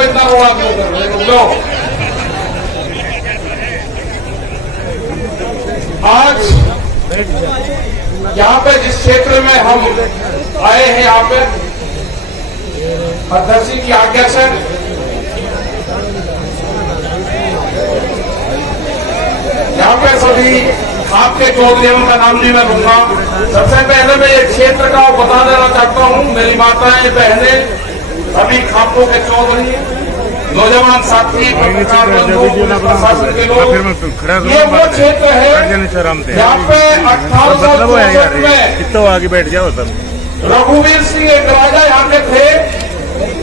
को इतना रोड़ा क्यों कर रहे हो? आज यहाँ पे जिस क्षेत्र में हम आए हैं, यहाँ पे अध्यक्ष की आज्ञा से यहाँ पे सभी आपके चौधरियों का नाम नहीं मैं लूंगा। सबसे पहले मैं ये क्षेत्र का बता देना चाहता हूँ, मेरी माताएं बहनें सभी खापों के चौधरी, नौजवान साथी, पत्रकार बंधु, प्रशासन के लोग, ये वो क्षेत्र है यहाँ पे 1864 में आगे बैठ जाओ सब। रघुवीर सिंह एक राजा यहाँ के थे,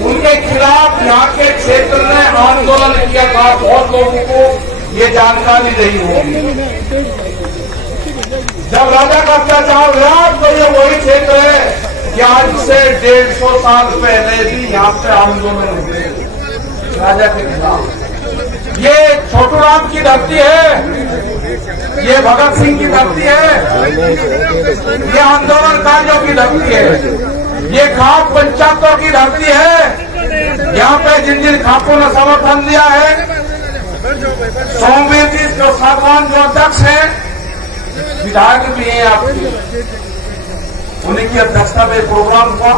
उनके खिलाफ यहाँ के क्षेत्र ने आंदोलन किया था। बहुत लोगों को ये जानकारी नहीं होगी। जब राजा का अत्याचार हुआ तो ये वही क्षेत्र है कि आज से 150 साल पहले भी यहाँ पे आंदोलन हुए राजा के खिलाफ। ये छोटू राम की धरती है, ये भगत सिंह की धरती है, ये आंदोलनकारियों की धरती है, ये खाप पंचायतों की धरती है। यहाँ पे जिन जिन खापों ने समर्थन दिया है, सोमवीर जी जो साधारण जो अध्यक्ष है, विधायक भी हैं आपके, उन्हीं की अध्यक्षता में प्रोग्राम हुआ।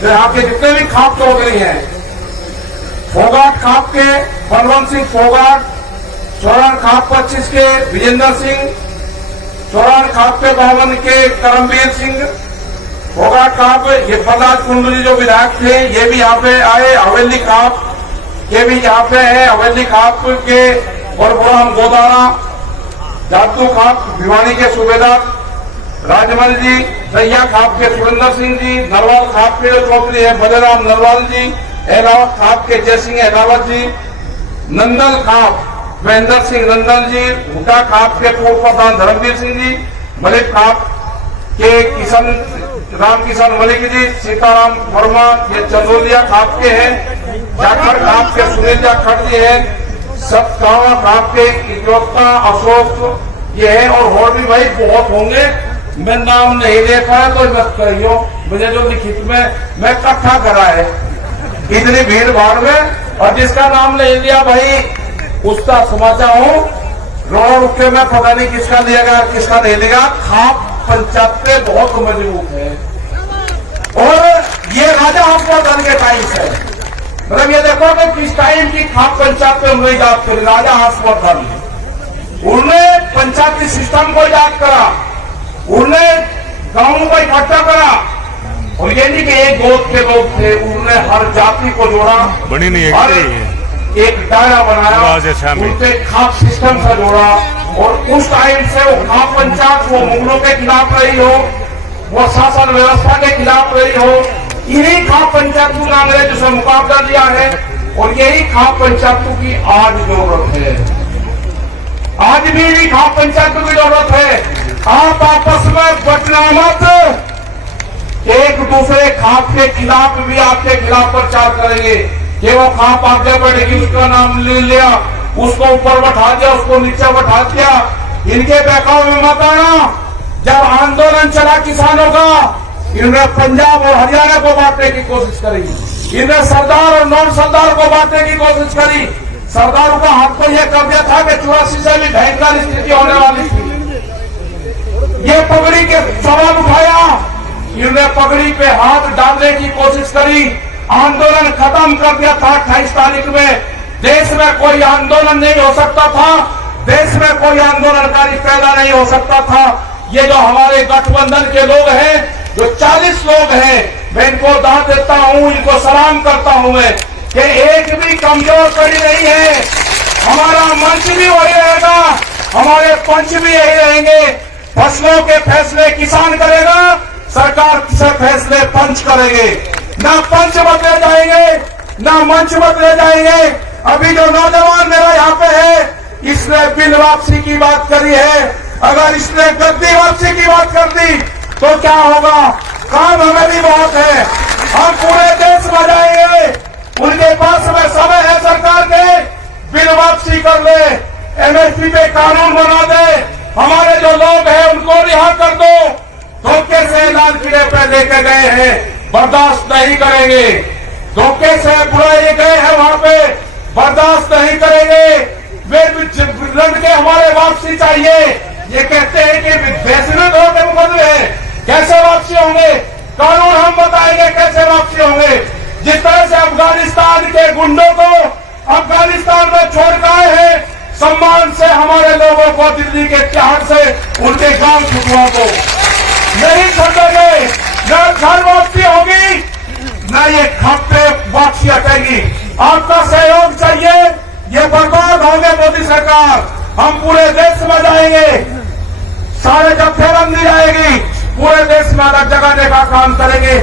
तो यहाँ के जितने भी खाप चौधरी हैं, फोगाट खाप के बलवंत सिंह फोगाट, चौरान खाप 25 के विजेंद्र सिंह, चौरान खाप के 52 के करमवीर सिंह, फोगाट खाप ये प्रहलाद कुंडली जो विधायक थे ये भी यहाँ पे आए। हवेली खाप ये भी यहाँ पे है, हवेली खाप के और बुराम गोदाना, जातू खाप भिवानी के सूबेदार राजमल जी, रैया खाप के सुरेंद्र सिंह जी, नरवाल खाप के जो चौधरी है बलेराम नरवाल जी, एलावत खाप के जय सिंह एलावत जी, नंदल खाप महेंद्र सिंह नंदल जी, हुटा खाप के पूर्व प्रधान धर्मवीर सिंह जी, मलिक खाप के किशन राम किशन मलिक जी, सीताराम वर्मा ये चंदोलिया खाप के हैं, जाखड़ खाप के सुनील जाखड़ जी है, सतगावा खाप के इजोत्ता अशोक ये है, और भी भाई बहुत होंगे। मैं नाम नहीं देखा है तो मत करियो, मुझे जो लिखित में मैं इकट्ठा करा है इतनी भीड़ भाड़ में, और जिसका नाम नहीं लिया भाई उसका समाचार हूँ रोड रुक के मैं पता नहीं किसका लिएगा किसका नहीं लिएगा। खाप पंचायत पे बहुत मजबूत है, और ये राजा हर्षवर्धन के टाइम से, मतलब ये देखो कि किस टाइम की खाप पंचायत पे हमने याद करी। राजा हर्षवर्धन उन्होंने पंचायती सिस्टम को याद करा, उन्होंने गांवों को इकट्ठा करा, और ये नहीं कि एक गोद के लोग थे, उन्होंने हर जाति को जोड़ा, बनी नहीं हर एक दायरा बनाया, उनके खाप सिस्टम से जोड़ा, और उस टाइम से वो खाप पंचायत वो मुगलों के खिलाफ रही हो, वो शासन व्यवस्था के खिलाफ रही हो, इन्हीं खाप पंचायतों ने अंग्रेजों से मुकाबला दिया है, और यही खाप पंचायतों की आज जरूरत है। आज भी इन्हीं खाप पंचायतों की जरूरत है। आप आपस में बचना मत, एक दूसरे खाप के खिलाफ भी आपके खिलाफ प्रचार करेंगे कि वो खाप आगे बढ़ेगी, उसका नाम ले लिया, उसको ऊपर बैठा दिया, उसको नीचे बैठा दिया। इनके बहकाव में मत आना। जब आंदोलन चला किसानों का, इन्होंने पंजाब और हरियाणा को बांटने की कोशिश करी, इन्होंने सरदार और नॉन सरदार को बांटने की कोशिश करी। सरदारों का हाथ को यह कर दिया था कि 84 से भी भयंकर स्थिति होने वाली थी। ये पगड़ी के सवाल उठाया, इन्होंने पगड़ी पे हाथ डालने की कोशिश करी, आंदोलन खत्म कर दिया था। 28 तारीख में देश में कोई आंदोलन नहीं हो सकता था, देश में कोई आंदोलनकारी पैदा नहीं हो सकता था। ये जो हमारे गठबंधन के लोग हैं, जो 40 लोग हैं, मैं इनको दाद देता हूं, इनको सलाम करता हूं मैं कि एक भी कमजोर कड़ी नहीं है। हमारा मंच भी वही रहेगा, हमारे पंच भी यही रहेंगे। फसलों के फैसले किसान करेगा, सरकार से फैसले पंच करेंगे। ना पंच बदले जाएंगे, ना मंच बदले जाएंगे। अभी जो नौजवान मेरा यहाँ पे है, इसने बिल वापसी की बात करी है। अगर इसने गद्दी वापसी की बात कर दी तो क्या होगा? काम हमें भी बहुत है, हम पूरे देश में जाएंगे। उनके पास में समय है सरकार के, बिल वापसी कर ले, एमएसपी पे कानून बना दे, हमारे जो लोग हैं उनको रिहा कर दो। धोखे से लाल किले पे लेके गए हैं, बर्दाश्त नहीं करेंगे। धोखे से बुलाए गए हैं वहां पे, बर्दाश्त नहीं करेंगे। वे लड़ के हमारे वापसी चाहिए। ये कहते हैं कि बेसुध होकर मुकदमे हैं, कैसे वापसी होंगे? कानून हम बताएंगे कैसे वापसी होंगे। जिस तरह से अफगानिस्तान के गुंडों को अफगानिस्तान में छोड़ कर आए हैं, सम्मान से हमारे लोगों को दिल्ली के तिहाड़ से उनके गांव छुटवा दो। नहीं छोड़ेंगे, न घर वापसी होगी, न ये खाते वापसी हटेगी। आपका सहयोग चाहिए। ये बर्बाद होंगे मोदी सरकार। हम पूरे देश में जाएंगे, सारे जत्थेबंदी जाएगी, पूरे देश में अलग जगाने का काम करेंगे।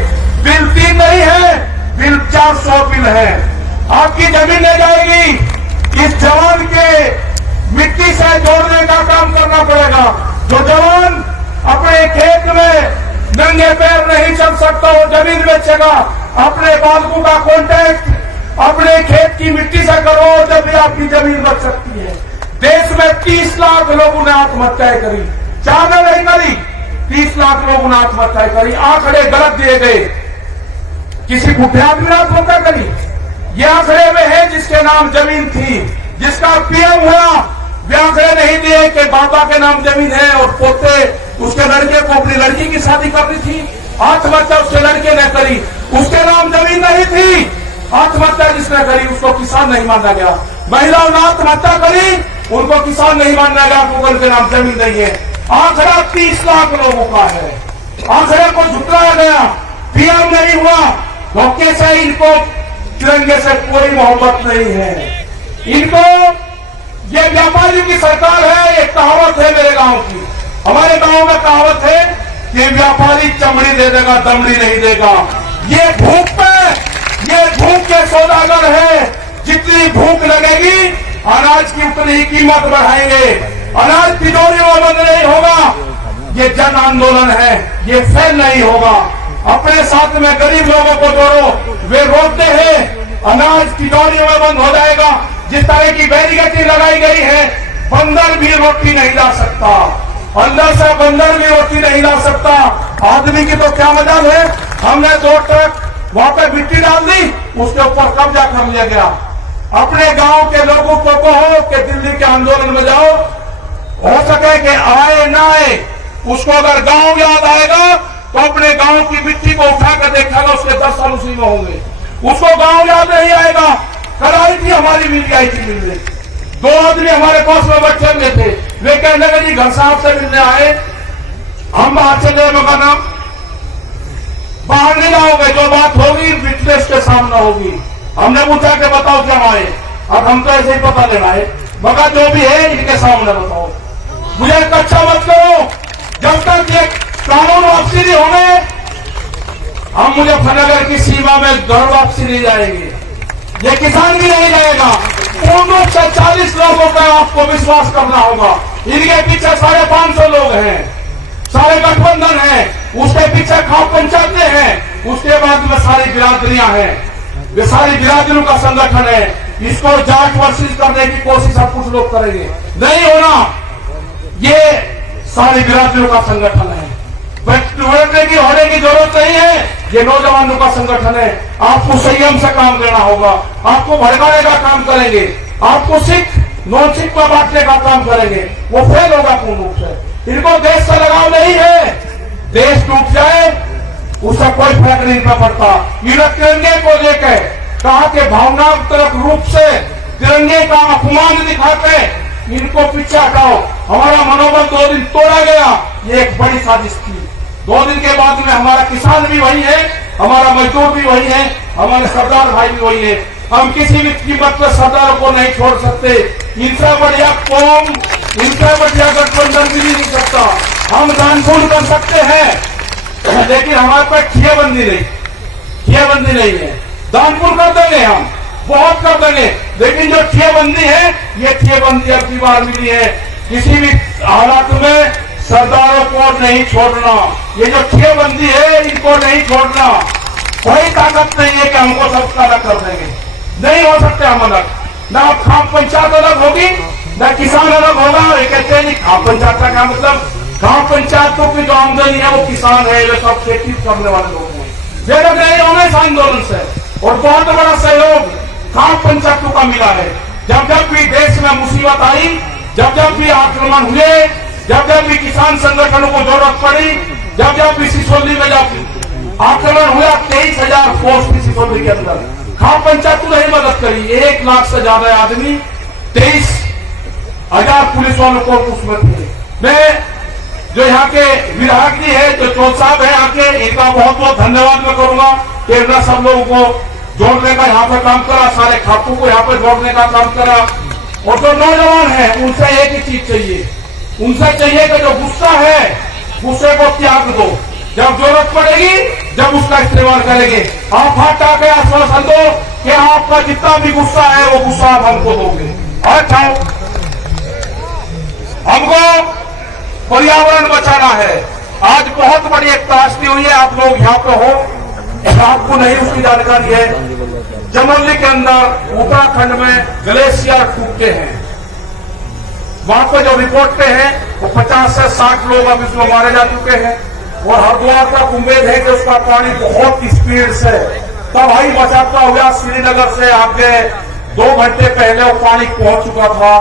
बिल 3 नहीं है, बिल 400 बिल है। आपकी जमीन ले जाएगी। इस जवान के मिट्टी से जोड़ने का काम करना पड़ेगा। जो जवान अपने खेत में नंगे पैर नहीं चल सकता, वो जमीन बेचेगा। अपने बालकों का कॉन्टैक्ट अपने खेत की मिट्टी से करो, जब भी आपकी जमीन बच सकती है। देश में 30 लाख लोगों ने आत्महत्याएं करी, ज्यादा नहीं करी, 30 लाख लोगों ने आत्महत्याएं करी। आंकड़े गलत दिए गए, किसी बुढ़े आदमी ने आत्महत्या करी। ये आंकड़े में है जिसके नाम जमीन थी, जिसका पीएम हुआ। वे आंकड़े नहीं दिए कि बाबा के नाम जमीन है और पोते उसके लड़के को अपनी लड़की की शादी करनी थी, आत्महत्या उसके लड़के ने करी, उसके नाम जमीन नहीं थी। आत्महत्या जिसने करी उसको किसान नहीं माना गया। महिलाओं ने आत्महत्या करी, उनको किसान नहीं माना गया, गूगल के नाम जमीन नहीं है। आंकड़ा 30 लाख लोगों का है। आंकड़े को झुटलाया गया, पीएम नहीं हुआ। धोखे से इनको तिरंगे से कोई मोहब्बत नहीं है। इनको ये व्यापारी की सरकार है। ये कहावत है मेरे गांव की, हमारे गांव में कहावत है कि व्यापारी चमड़ी दे देगा, दमड़ी नहीं देगा। ये भूख पे, ये भूख के सौदागर है। जितनी भूख लगेगी अनाज की उतनी ही कीमत बढ़ाएंगे। अनाज तिजोरी में बंद नहीं होगा। ये जन आंदोलन है, ये फेल नहीं होगा। अपने साथ में गरीब लोगों को जोड़ो। वे रोकते हैं, अनाज तिजोरी में बंद हो जाएगा। जिस तरह की बैरिकेडिंग लगाई गई है, बंदर भी रोटी नहीं ला सकता, अंदर से बंदर भी रोटी नहीं ला सकता। आदमी की तो क्या मजाल है। हमने 2 ट्रक वहां पे मिट्टी डाल दी, उसके ऊपर कब्जा कर लिया गया। अपने गांव के लोगों को कहो कि दिल्ली के आंदोलन में जाओ, हो सके कि आए ना आए, उसको अगर गांव याद आएगा तो अपने गांव की मिट्टी को उठाकर देखेगा, उसके 10 साल उसी में होंगे। उसको गांव याद नहीं आएगा। कल आई थी हमारी मीडिया, आई थी मिलने, 2 आदमी हमारे पास में बैठे हुए थे। वे कहने लगे जी घर साहब से मिलने आए, हम बाहर चले। मगर नाम बाहर नहीं लाओगे, जो बात होगी विटनेस के सामने होगी। हमने पूछा कि बताओ क्या आए, अब हम तो ऐसे ही पता लेना है, मगर जो भी है इनके सामने बताओ। मुझे कच्चा मत करो। जब तक ये कानून वापसी नहीं होंगे, हम मुजफ्फरनगर की सीमा में घर वापसी नहीं जाएंगे। ये किसान भी नहीं जाएगा। पूर्ण से 40 लोगों का आपको विश्वास करना होगा। इनके पीछे 550 लोग हैं, सारे गठबंधन हैं, उसके पीछे खाप पंचायतें हैं, उसके बाद में सारी बिरादरियां हैं। ये सारी बिरादरियों का संगठन है। इसको जांच वर्षिश करने की कोशिश अब कुछ लोग करेंगे, नहीं होना। ये सारी बिरादरियों का संगठन है। बैठने की होने की जरूरत नहीं है। ये नौजवानों का संगठन है। आपको संयम से काम लेना होगा। आपको भड़काने का काम करेंगे, आपको सिख नॉन सिख पर बांटने का काम करेंगे, वो फेल होगा पूर्ण रूप से। इनको देश से लगाव नहीं है। देश टूट जाए उससे कोई फर्क नहीं पड़ता। ये तिरंगे को लेकर कहा कि भावनात्मक रूप से तिरंगे का अपमान दिखाते, इनको पीछे हटाओ। हमारा मनोबल 2 दिन तोड़ा गया, ये एक बड़ी साजिश थी। 2 दिन के बाद में हमारा किसान भी वही है, हमारा मजदूर भी वही है, हमारे सरदार भाई भी वही है। हम किसी भी कीमत पर सरदारों को नहीं छोड़ सकते। इनसे बढ़िया कौम, इनसे बढ़िया गठबंधन भी नहीं सकता। हम दानपुर कर सकते हैं, लेकिन हमारे पास ठियाबंदी नहीं, ठियाबंदी नहीं है। दानपुर कर देंगे, हम बहुत कर देंगे, लेकिन जो ठियाबंदी है, ये ठियाबंदी अब की बार मिली है। किसी भी हालात में सरदारों को नहीं छोड़ना। ये जो ठियाबंदी है, इनको नहीं छोड़ना। कोई ताकत नहीं है कि हमको सबका अलग कर देंगे, नहीं हो सकते हम अलग। ना खाप पंचायत अलग होगी, ना किसान अलग होगा। ये कहते हैं खाप पंचायत का क्या मतलब? खाप पंचायतों की जो आमदनी है वो किसान है, वे सब खेती करने वाले लोग हैं। वे लोग नहीं होंगे इस आंदोलन से। और बहुत बड़ा सहयोग गांव पंचायतों का मिला है। जब जब भी देश में मुसीबत आई, जब जब भी आक्रमण हुए, जब जब भी किसान संगठनों को जरूरत पड़ी, जब जब भी सिसोली में जब आक्रमण हुआ, 23,000 फोर्स थी सिसोली के अंदर, गांव पंचायतों ने ही मदद करी। 1 लाख से ज्यादा आदमी, 23,000 पुलिस वालों को उसमें थे। मैं जो यहाँ के विधायक जी है, जो चौथ साहब है यहाँ के, इनका बहुत बहुत धन्यवाद मैं करूंगा कि इन्होंने सब लोगों को जोड़ने का यहाँ पे काम करा, सारे खातों को यहाँ पे जोड़ने का काम करा। और जो नौजवान है उनसे एक ही चीज चाहिए, उनसे चाहिए कि जो गुस्सा है, गुस्से को त्याग दो। जब जरूरत पड़ेगी जब उसका इस्तेमाल करेंगे। आप हाथ आके आश्वासन दो कि आपका जितना भी गुस्सा है वो गुस्सा आप हमको दोगे। अच्छा, हमको पर्यावरण बचाना है। आज बहुत बड़ी एक त्रासदी हुई है, आप लोग यहाँ पे हो, आपको नहीं उसकी जानकारी है। जमोली के अंदर उत्तराखंड में ग्लेशियर टूटते हैं, वहां पर जो रिपोर्ट हैं वो 50 से 60 लोग अब इसमें मारे जा चुके हैं। और हरिद्वार का उम्मीद है कि उसका पानी बहुत स्पीड से तबाही मचाता हुआ श्रीनगर से आगे 2 घंटे पहले वो पानी पहुंच चुका था।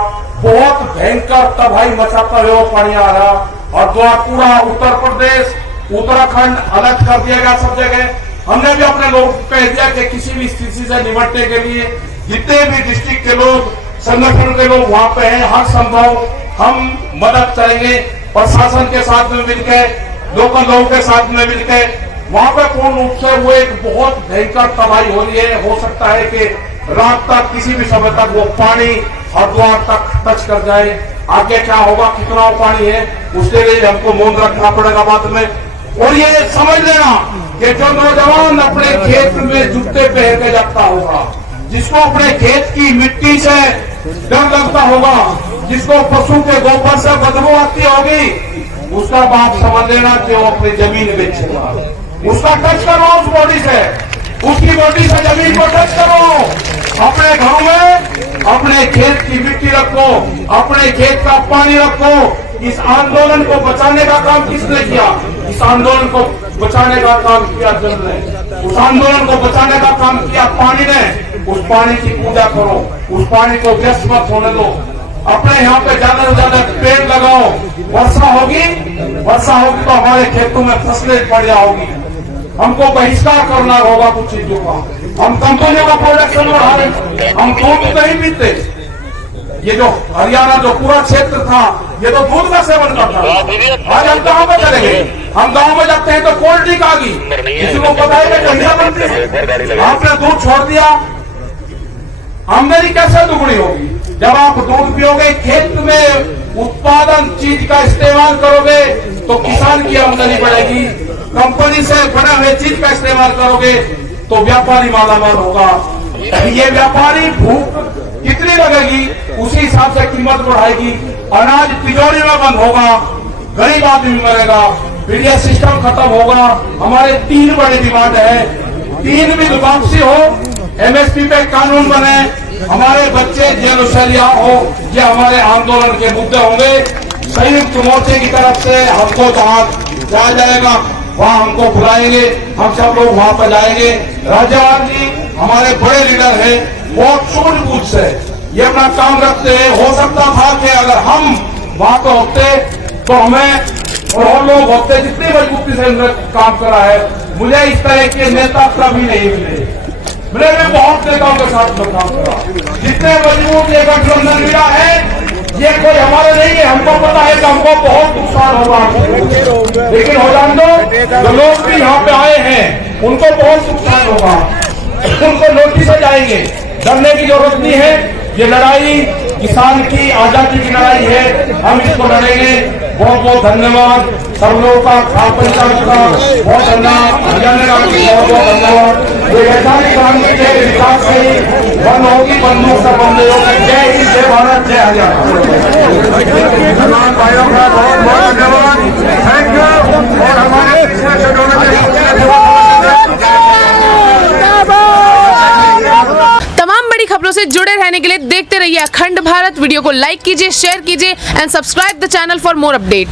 बहुत भयंकर तबाही मचाता हुआ वो पानी आ रहा, और पूरा उत्तर प्रदेश उत्तराखंड अलर्ट कर दिया गया सब जगह। हमने भी अपने लोगों को कह दिया कि किसी भी स्थिति से निपटने के लिए जितने भी डिस्ट्रिक्ट के लोग, संगठन के लोग वहां पे हैं, हर संभव हम मदद करेंगे। प्रशासन के साथ में मिलकर, लोकल लोगों के साथ में मिलकर वहां पे पूर्ण रूप से वो एक बहुत भयंकर तबाही हो रही है। हो सकता है कि रात तक, किसी भी समय तक वो पानी हरिद्वार तक टच कर जाए। आगे क्या होगा, कितना पानी है, उसके लिए हमको मौन रखना पड़ेगा बाद में। और ये समझ लेना कि जो नौजवान अपने खेत में जूते पहन के जाता होगा, जिसको अपने खेत की मिट्टी से डर लगता होगा, जिसको पशु के गोबर से बदबू आती होगी, उसका बाप समझ लेना कि वो अपनी जमीन बेचेगा। उसका टच करो उस बॉडी से, उसकी बॉडी से जमीन को टच करो। अपने घरों में अपने खेत की मिट्टी रखो, अपने खेत का पानी रखो। इस आंदोलन को बचाने का काम किसने किया? इस आंदोलन को बचाने का काम किया जल ने, उस आंदोलन को बचाने का काम किया पानी ने। उस पानी की पूजा करो, उस पानी को व्यस्त मत होने दो। अपने यहाँ पे ज्यादा से ज्यादा पेड़ लगाओ। वर्षा होगी तो हमारे खेतों में फसलें बढ़िया होगी। हमको बहिष्कार करना होगा कुछ चीजों का। हम कंपनियों का प्रोडक्शन बढ़ा रहे, हम दूध नहीं पीते। ये जो हरियाणा जो पूरा क्षेत्र था, ये तो दूध का सेवन करता था। आज हम कहाँ पे चलेंगे? हम गांव में जाते हैं तो कोल्ड ड्रिंक आ गई, किसी को पता है कि कहिया बनती है। आपने दूध छोड़ दिया, आमदनी कैसे दुगनी होगी? जब आप दूध पियोगे, खेत में उत्पादन चीज का इस्तेमाल करोगे तो किसान की आमदनी बढ़ेगी। कंपनी से बने हुए चीज का इस्तेमाल करोगे तो व्यापारी मालामाल होगा। ये व्यापारी भूख कितनी लगेगी उसी हिसाब से कीमत बढ़ाएगी। अनाज तिजोरी में बंद होगा, गरीब आदमी मरेगा, फिर यह सिस्टम खत्म होगा। हमारे 3 बड़ी डिमांड है, 3 भी वापसी हो, MSP पे कानून बने, हमारे बच्चे जेल से रिहा हो। ये हमारे आंदोलन के मुद्दे होंगे। संयुक्त मोर्चे की तरफ से हमको जहाँ जाया जाएगा वहाँ हमको बुलाएंगे, हम सब लोग वहाँ पर जाएंगे। राज्यपाल जी हमारे बड़े लीडर हैं, बहुत सूझबूझ से ये अपना काम रखते हैं। हो सकता था कि अगर हम वहाँ पे होते तो हमें और लोग होते, जितनी मजबूती से उन्होंने काम करा है, मुझे इस तरह के नेता कभी नहीं मिले। मैंने बहुत नेताओं के साथ में काम करा, जितने मजबूत ये गठबंधन मिला है, ये कोई हमारे नहीं है। हमको पता है कि हमको बहुत नुकसान होगा, लेकिन हो जान दो, जो लोग भी यहाँ पे आए हैं उनको बहुत नुकसान होगा, उनको नोटिस से जाएंगे। डरने की जरूरत नहीं है। ये लड़ाई किसान की आजादी की लड़ाई है, हम इसको लड़ेंगे। बहुत बहुत धन्यवाद सब लोगों का, खाप पंचायत का बहुत धन्यवाद, हरियाणा का बहुत बहुत धन्यवाद। ये वैधानिक क्रांति के विकास से बंद होगी, बंदूक से बंद होगी। जय हिंद, जय भारत, जय हरियाणा। भाइयों का बहुत बहुत धन्यवाद, थैंक यू। और हमारे पिछले शेड्यूल में खबरों से जुड़े रहने के लिए देखते रहिए अखंड भारत। वीडियो को लाइक कीजिए, शेयर कीजिए and subscribe the channel for more update.